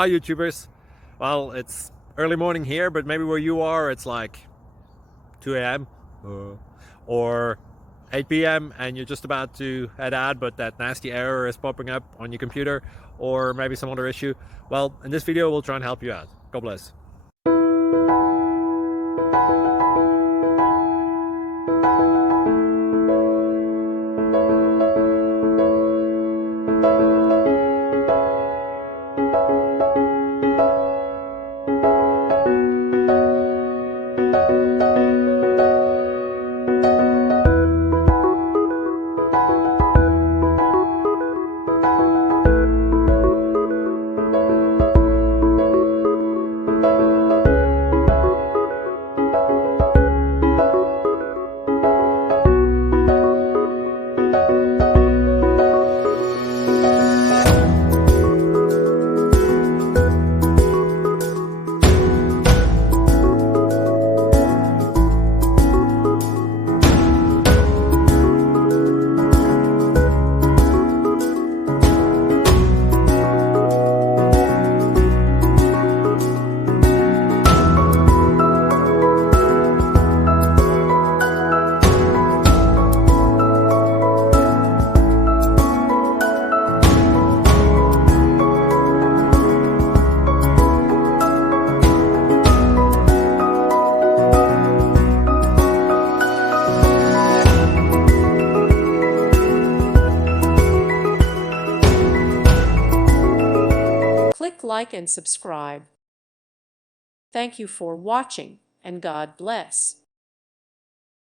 Hi YouTubers. Well, it's early morning here, but maybe where you are it's like 2 a.m. or 8 p.m. and you're just about to head out, but that nasty error is popping up on your computer, or maybe some other issue. Well, in this video we'll try and help you out. God bless. Click like and subscribe. Thank you for watching, and God bless.